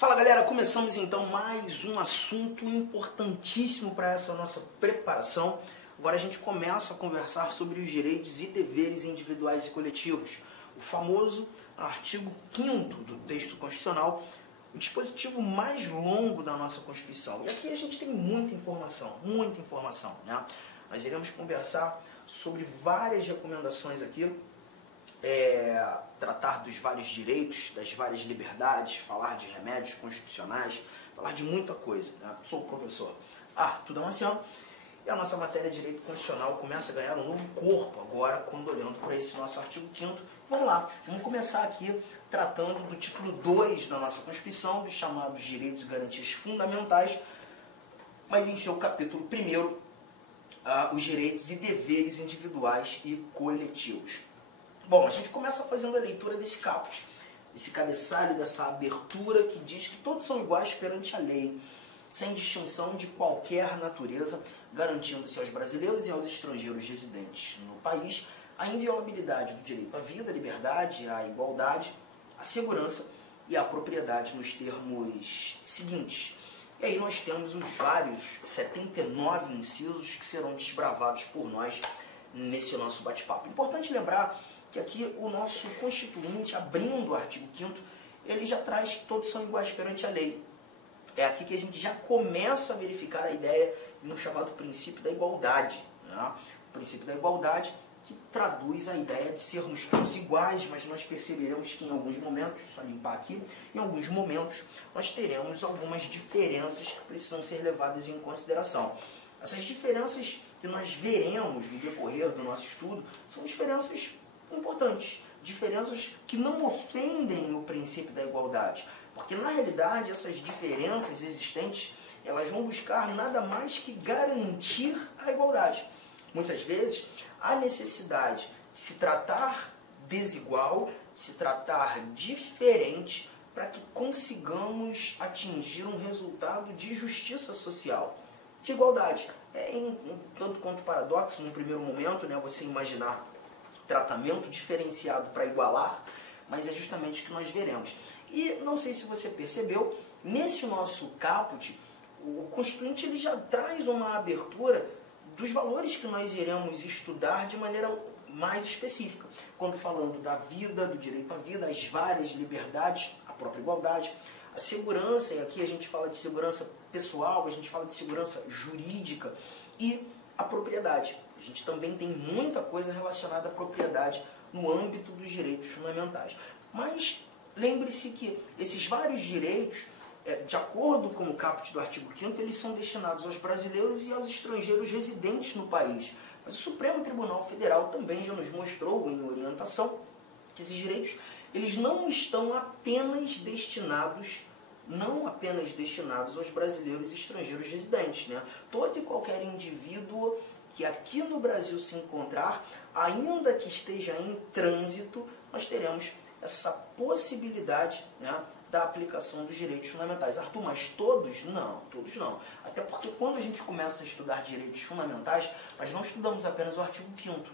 Fala galera, começamos então mais um assunto importantíssimo para essa nossa preparação. Agora a gente começa a conversar sobre os direitos e deveres individuais e coletivos. O famoso artigo 5º do texto constitucional, o dispositivo mais longo da nossa Constituição. E aqui a gente tem muita informação, né? Nós iremos conversar sobre várias recomendações aqui, tratar dos vários direitos, das várias liberdades, falar de remédios constitucionais, falar de muita coisa, né? Sou o professor Arthur Damasceno e a nossa matéria de direito constitucional começa a ganhar um novo corpo agora, quando olhando para esse nosso artigo 5º. Vamos lá, vamos começar aqui tratando do título 2 da nossa Constituição, dos chamados direitos e garantias fundamentais, mas em seu capítulo 1º, os direitos e deveres individuais e coletivos. Bom, a gente começa fazendo a leitura desse caput, esse cabeçalho, dessa abertura que diz que todos são iguais perante a lei, sem distinção de qualquer natureza, garantindo-se aos brasileiros e aos estrangeiros residentes no país a inviolabilidade do direito à vida, à liberdade, à igualdade, à segurança e à propriedade nos termos seguintes. E aí nós temos os vários 79 incisos que serão desbravados por nós nesse nosso bate-papo. Importante lembrar que aqui o nosso Constituinte, abrindo o artigo 5º, ele já traz que todos são iguais perante a lei. É aqui que a gente já começa a verificar a ideia de um chamado princípio da igualdade, né? O princípio da igualdade que traduz a ideia de sermos todos iguais, mas nós perceberemos que em alguns momentos, só limpar aqui, em alguns momentos nós teremos algumas diferenças que precisam ser levadas em consideração. Essas diferenças que nós veremos no decorrer do nosso estudo são diferenças importantes, diferenças que não ofendem o princípio da igualdade, porque na realidade essas diferenças existentes, elas vão buscar nada mais que garantir a igualdade. Muitas vezes há necessidade de se tratar desigual, se tratar diferente, para que consigamos atingir um resultado de justiça social, de igualdade. É tanto quanto paradoxo, no primeiro momento, né, você imaginar tratamento diferenciado para igualar, mas é justamente o que nós veremos. E não sei se você percebeu, nesse nosso caput, o Constituinte ele já traz uma abertura dos valores que nós iremos estudar de maneira mais específica, quando falando da vida, do direito à vida, as várias liberdades, a própria igualdade, a segurança, e aqui a gente fala de segurança pessoal, a gente fala de segurança jurídica e a propriedade. A gente também tem muita coisa relacionada à propriedade no âmbito dos direitos fundamentais. Mas lembre-se que esses vários direitos, de acordo com o caput do artigo 5º, eles são destinados aos brasileiros e aos estrangeiros residentes no país. Mas o Supremo Tribunal Federal também já nos mostrou em orientação que esses direitos eles não estão apenas destinados aos brasileiros e estrangeiros residentes, né? Todo e qualquer indivíduo que aqui no Brasil se encontrar, ainda que esteja em trânsito, nós teremos essa possibilidade, né, da aplicação dos direitos fundamentais. Arthur, mas todos? Não, todos não. Até porque quando a gente começa a estudar direitos fundamentais, nós não estudamos apenas o artigo 5º.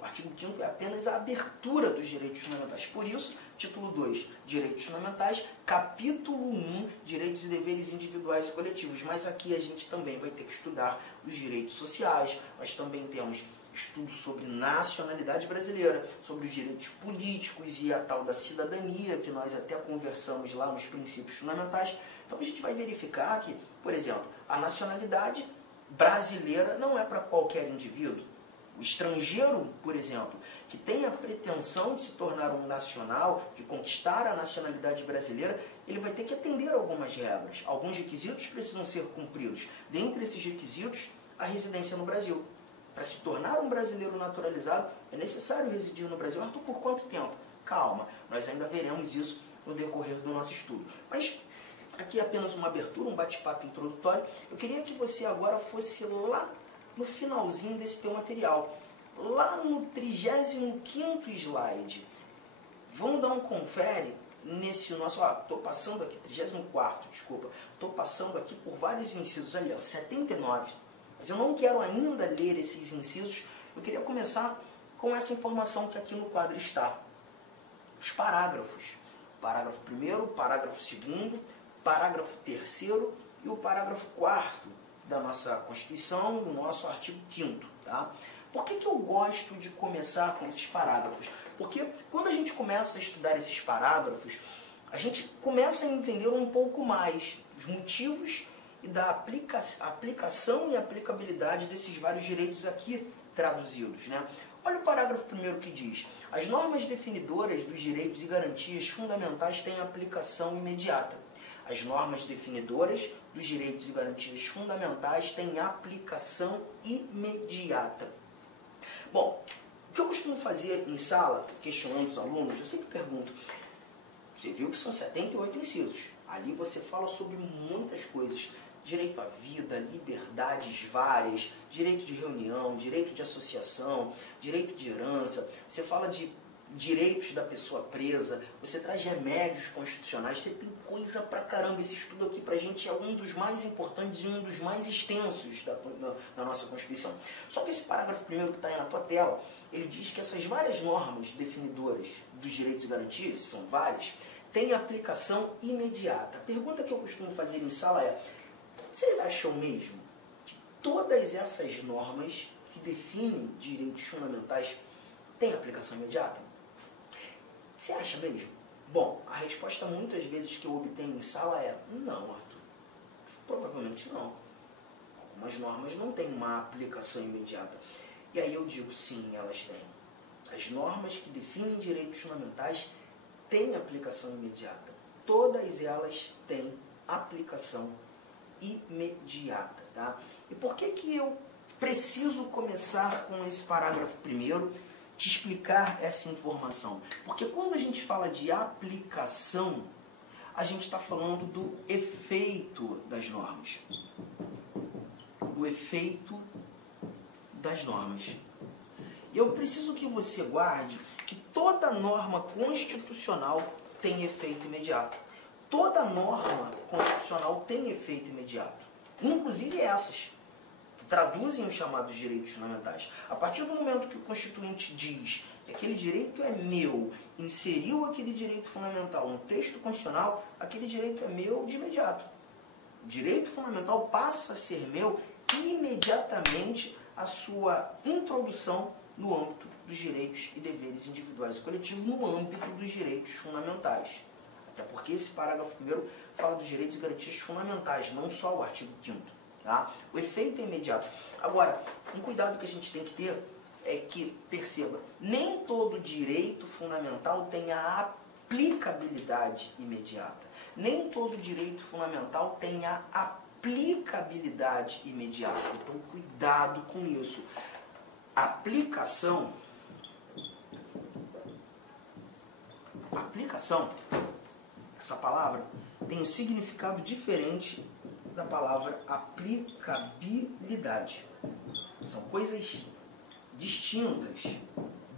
O artigo 5º é apenas a abertura dos direitos fundamentais. Por isso, título 2, Direitos Fundamentais, capítulo 1, Direitos e Deveres Individuais e Coletivos. Mas aqui a gente também vai ter que estudar os direitos sociais, nós também temos estudo sobre nacionalidade brasileira, sobre os direitos políticos e a tal da cidadania, que nós até conversamos lá nos princípios fundamentais. Então a gente vai verificar que, por exemplo, a nacionalidade brasileira não é para qualquer indivíduo. O estrangeiro, por exemplo, que tem a pretensão de se tornar um nacional, de conquistar a nacionalidade brasileira, ele vai ter que atender a algumas regras. Alguns requisitos precisam ser cumpridos. Dentre esses requisitos, a residência no Brasil. Para se tornar um brasileiro naturalizado, é necessário residir no Brasil. Arthur, por quanto tempo? Calma, nós ainda veremos isso no decorrer do nosso estudo. Mas aqui é apenas uma abertura, um bate-papo introdutório. Eu queria que você agora fosse lá no finalzinho desse teu material, lá no 35º slide. Vamos dar um confere nesse nosso... estou passando aqui, 34º, desculpa. Estou passando aqui por vários incisos ali, 79. Mas eu não quero ainda ler esses incisos. Eu queria começar com essa informação que aqui no quadro está. Os parágrafos. Parágrafo 1º, parágrafo 2º, parágrafo 3º e o parágrafo 4º da nossa Constituição, no nosso artigo 5º. Tá? Por que eu gosto de começar com esses parágrafos? Porque quando a gente começa a estudar esses parágrafos, a gente começa a entender um pouco mais os motivos e da aplicação e aplicabilidade desses vários direitos aqui traduzidos. Né? Olha o parágrafo 1º que diz: as normas definidoras dos direitos e garantias fundamentais têm aplicação imediata. As normas definidoras dos direitos e garantias fundamentais têm aplicação imediata. Bom, o que eu costumo fazer em sala, questionando os alunos, eu sempre pergunto: você viu que são 78 incisos. Ali você fala sobre muitas coisas. Direito à vida, liberdades várias, direito de reunião, direito de associação, direito de herança. Você fala de direitos da pessoa presa, você traz remédios constitucionais, você tem coisa pra caramba. Esse estudo aqui pra gente é um dos mais importantes e um dos mais extensos da nossa Constituição. Só que esse parágrafo 1º que está aí na tua tela, ele diz que essas várias normas definidoras dos direitos e garantias, são várias, têm aplicação imediata. A pergunta que eu costumo fazer em sala é: vocês acham mesmo que todas essas normas que definem direitos fundamentais têm aplicação imediata? Você acha mesmo? Bom, a resposta muitas vezes que eu obtenho em sala é: não, Arthur. Provavelmente não. Algumas normas não têm uma aplicação imediata. E aí eu digo: sim, elas têm. As normas que definem direitos fundamentais têm aplicação imediata. Todas elas têm aplicação imediata. Tá? E por que eu preciso começar com esse parágrafo 1º, te explicar essa informação? Porque quando a gente fala de aplicação, a gente está falando do efeito das normas. Do efeito das normas. E eu preciso que você guarde que toda norma constitucional tem efeito imediato. Toda norma constitucional tem efeito imediato. Inclusive essas, que traduzem os chamados direitos fundamentais. A partir do momento que o Constituinte diz que aquele direito é meu, inseriu aquele direito fundamental no texto constitucional, aquele direito é meu de imediato. O direito fundamental passa a ser meu imediatamente a sua introdução no âmbito dos direitos e deveres individuais e coletivos, no âmbito dos direitos fundamentais. Até porque esse parágrafo 1º fala dos direitos e garantias fundamentais, não só o artigo 5º. Tá? O efeito é imediato. Agora, um cuidado que a gente tem que ter é que, perceba, nem todo direito fundamental tem a aplicabilidade imediata. Nem todo direito fundamental tem a aplicabilidade imediata. Então, cuidado com isso. Aplicação, essa palavra tem um significado diferente da palavra aplicabilidade. São coisas distintas,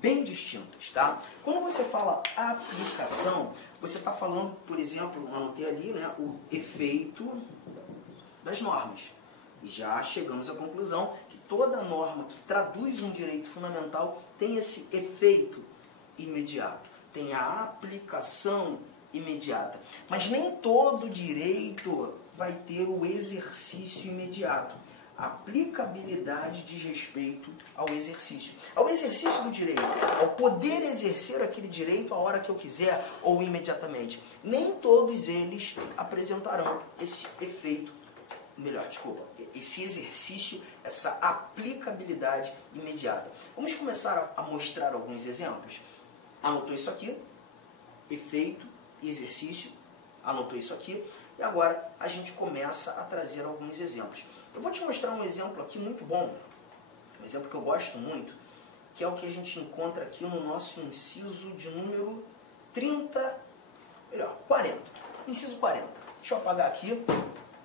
bem distintas, tá? Quando você fala aplicação, você está falando, por exemplo, anotei ali, né, o efeito das normas. E já chegamos à conclusão que toda norma que traduz um direito fundamental tem esse efeito imediato, tem a aplicação imediata. Mas nem todo direito vai ter o exercício imediato. A aplicabilidade diz respeito ao exercício do direito, ao poder exercer aquele direito a hora que eu quiser ou imediatamente. Nem todos eles apresentarão esse efeito, esse exercício, essa aplicabilidade imediata. Vamos começar a mostrar alguns exemplos. Anotou isso aqui? Efeito e exercício. Anotou isso aqui? E agora a gente começa a trazer alguns exemplos. Eu vou te mostrar um exemplo aqui muito bom, um exemplo que eu gosto muito, que é o que a gente encontra aqui no nosso inciso de número 40. Inciso 40. Deixa eu apagar aqui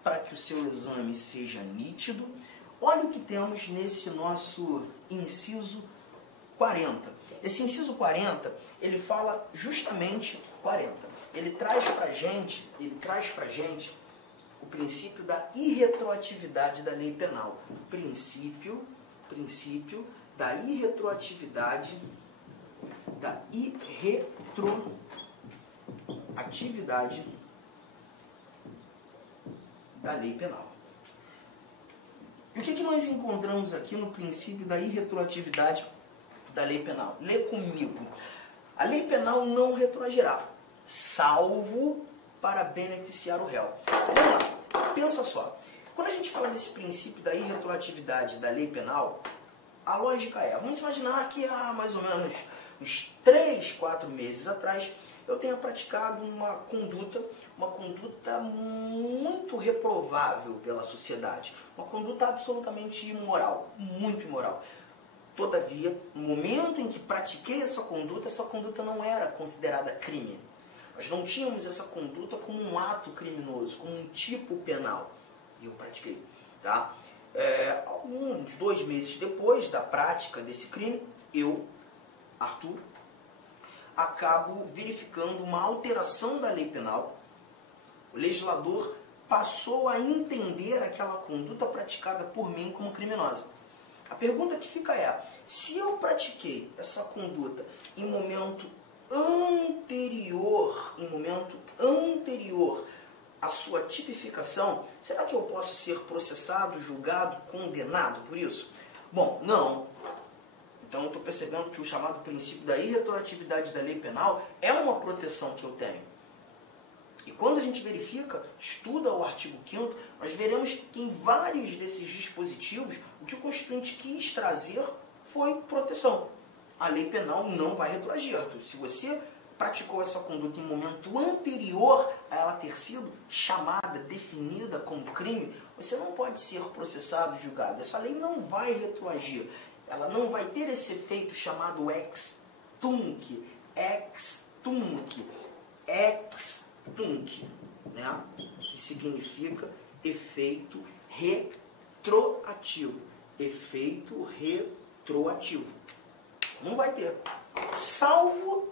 para que o seu exame seja nítido. Olha o que temos nesse nosso inciso 40. Esse inciso 40, ele fala justamente 40. Ele traz pra gente o princípio da irretroatividade da lei penal. Princípio da irretroatividade da lei penal. E o que nós encontramos aqui no princípio da irretroatividade da lei penal? Lê comigo. A lei penal não retroagirá, salvo para beneficiar o réu. Vamos lá, pensa só. Quando a gente fala desse princípio da irretroatividade da lei penal, a lógica é, vamos imaginar que há mais ou menos uns 3, 4 meses atrás, eu tenha praticado uma conduta muito reprovável pela sociedade, uma conduta absolutamente imoral, muito imoral. Todavia, no momento em que pratiquei essa conduta não era considerada crime. Nós não tínhamos essa conduta como um ato criminoso, como um tipo penal. E eu pratiquei. Tá? Alguns 2 meses depois da prática desse crime, eu, Arthur, acabo verificando uma alteração da lei penal. O legislador passou a entender aquela conduta praticada por mim como criminosa. A pergunta que fica é, se eu pratiquei essa conduta em momento anterior à sua tipificação, será que eu posso ser processado, julgado, condenado por isso? Bom, não. Então eu estou percebendo que o chamado princípio da irretroatividade da lei penal é uma proteção que eu tenho. E quando a gente verifica, estuda o artigo 5º, nós veremos que em vários desses dispositivos, o que o Constituinte quis trazer foi proteção. A lei penal não vai retroagir. Se você praticou essa conduta em momento anterior a ela ter sido chamada, definida como crime, você não pode ser processado, julgado. Essa lei não vai retroagir. Ela não vai ter esse efeito chamado ex tunc, né? Que significa efeito retroativo. Efeito retroativo. Não vai ter. Salvo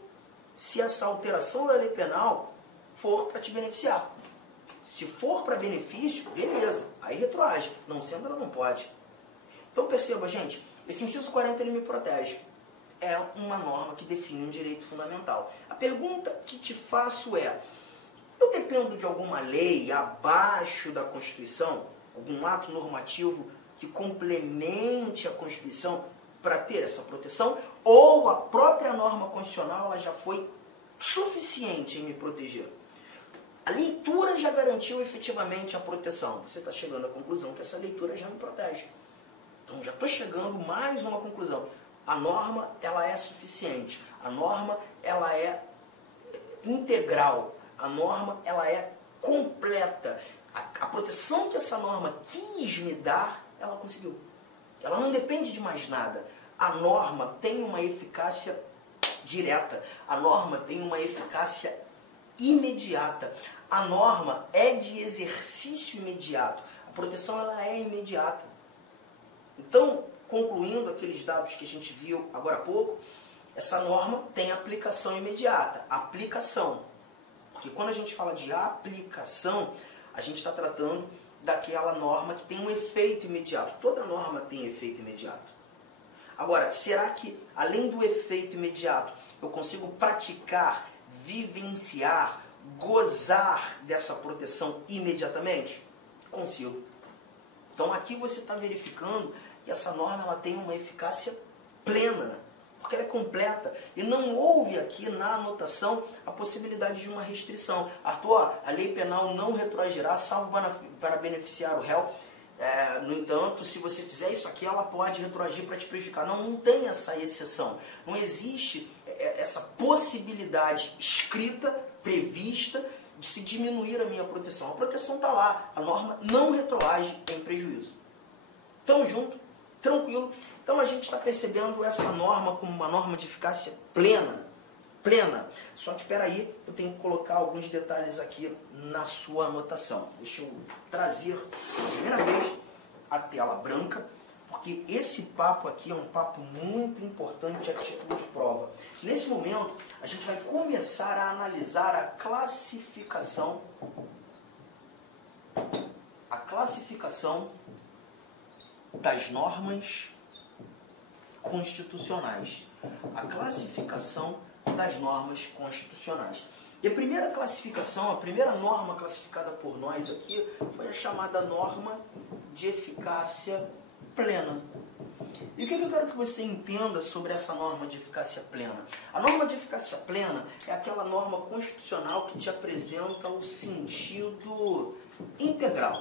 se essa alteração da lei penal for para te beneficiar. Se for para benefício, beleza, aí retroage. Não sendo, ela não pode. Então perceba, gente, esse inciso 40 ele me protege. É uma norma que define um direito fundamental. A pergunta que te faço é, eu dependo de alguma lei abaixo da Constituição, algum ato normativo que complemente a Constituição para ter essa proteção, ou a própria norma constitucional ela já foi suficiente em me proteger? A leitura já garantiu efetivamente a proteção. Você está chegando à conclusão que essa leitura já me protege. Então já estou chegando mais uma conclusão. A norma ela é suficiente. A norma ela é integral. A norma ela é completa. A proteção que essa norma quis me dar, ela conseguiu. Ela não depende de mais nada. A norma tem uma eficácia direta. A norma tem uma eficácia imediata. A norma é de exercício imediato. A proteção ela é imediata. Então, concluindo aqueles dados que a gente viu agora há pouco, essa norma tem aplicação imediata. Aplicação. Porque quando a gente fala de aplicação, a gente está tratando daquela norma que tem um efeito imediato. Toda norma tem efeito imediato. Agora, será que, além do efeito imediato, eu consigo praticar, vivenciar, gozar dessa proteção imediatamente? Consigo. Então, aqui você está verificando que essa norma ela tem uma eficácia plena, porque ela é completa. E não houve aqui na anotação a possibilidade de uma restrição. Arthur, a lei penal não retroagirá, salvo para beneficiar o réu. No entanto, se você fizer isso aqui, ela pode retroagir para te prejudicar. Não tem essa exceção. Não existe essa possibilidade escrita, prevista, de se diminuir a minha proteção. A proteção está lá. A norma não retroage em prejuízo. Tamo junto, tranquilo. Então a gente está percebendo essa norma como uma norma de eficácia plena. Só que, peraí, eu tenho que colocar alguns detalhes aqui na sua anotação. Deixa eu trazer, pela primeira vez, a tela branca, porque esse papo aqui é um papo muito importante a título de prova. Nesse momento, a gente vai começar a analisar a classificação das normas constitucionais. A classificação das normas constitucionais. E a primeira classificação, a primeira norma classificada por nós aqui foi a chamada norma de eficácia plena. E o que eu quero que você entenda sobre essa norma de eficácia plena? A norma de eficácia plena é aquela norma constitucional que te apresenta o sentido integral.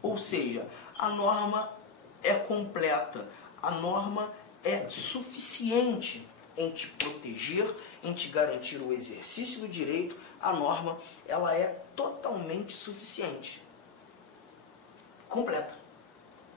Ou seja, a norma é completa, a norma é suficiente em te proteger, em te garantir o exercício do direito. A norma, ela é totalmente suficiente, completa,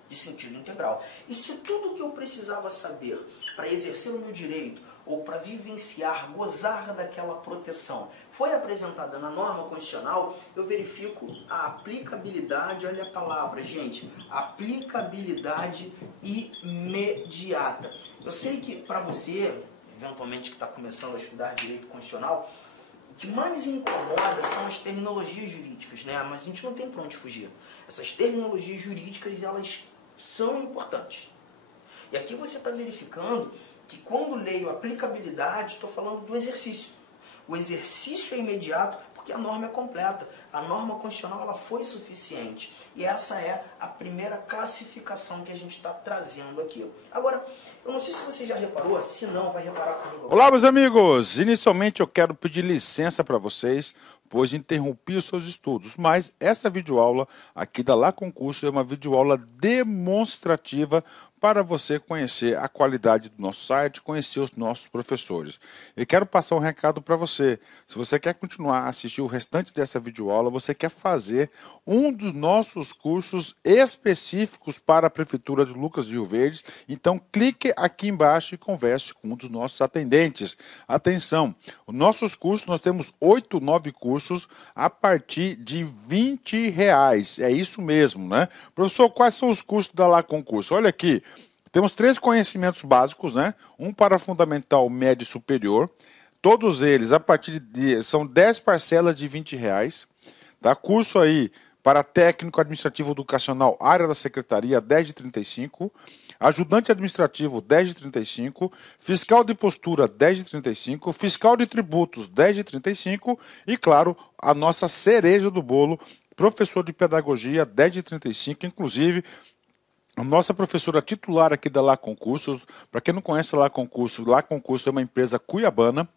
de sentido integral. E se tudo o que eu precisava saber para exercer o meu direito ou para vivenciar, gozar daquela proteção foi apresentada na norma constitucional, eu verifico a aplicabilidade, olha a palavra, gente, aplicabilidade imediata. Eu sei que para você, eventualmente que está começando a estudar direito constitucional, o que mais incomoda são as terminologias jurídicas, né? Mas a gente não tem para onde fugir. Essas terminologias jurídicas, elas são importantes. E aqui você está verificando que quando leio aplicabilidade, estou falando do exercício. O exercício é imediato porque a norma é completa. A norma constitucional ela foi suficiente. E essa é a primeira classificação que a gente está trazendo aqui. Agora, eu não sei se você já reparou, se não, vai reparar comigo. Olá, meus amigos! Inicialmente eu quero pedir licença para vocês, pois interrompi os seus estudos, mas essa videoaula aqui da Lá Concurso é uma videoaula demonstrativa para você conhecer a qualidade do nosso site, conhecer os nossos professores. Eu quero passar um recado para você. Se você quer continuar a assistir o restante dessa videoaula, você quer fazer um dos nossos cursos específicos para a Prefeitura de Lucas do Rio Verde, então clique aqui embaixo e converse com um dos nossos atendentes. Atenção, os nossos cursos, nós temos 8, 9 cursos a partir de R$20. É isso mesmo, né? Professor, quais são os cursos da Lá Concurso? Olha aqui, temos 3 conhecimentos básicos, né? Um para fundamental, médio e superior. Todos eles, a partir de, são 10 parcelas de R$20. Tá? Curso aí para técnico administrativo educacional, área da secretaria, 10 de 35. Ajudante administrativo, 10 de 35. Fiscal de postura, 10 de 35. Fiscal de tributos, 10 de 35. E, claro, a nossa cereja do bolo, professor de pedagogia, 10 de 35. Inclusive, a nossa professora titular aqui da Lá Concursos, para quem não conhece a Lá Concurso é uma empresa cuiabana.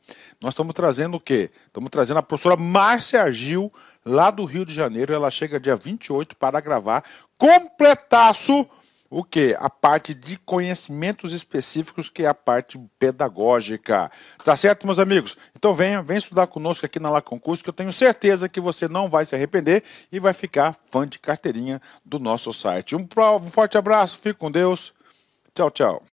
Nós estamos trazendo o quê? Estamos trazendo a professora Márcia Argil, lá do Rio de Janeiro. Ela chega dia 28 para gravar completaço o quê? A parte de conhecimentos específicos, que é a parte pedagógica. Tá certo, meus amigos? Então venha estudar conosco aqui na Lá Concurso, que eu tenho certeza que você não vai se arrepender e vai ficar fã de carteirinha do nosso site. Um forte abraço, fique com Deus. Tchau, tchau.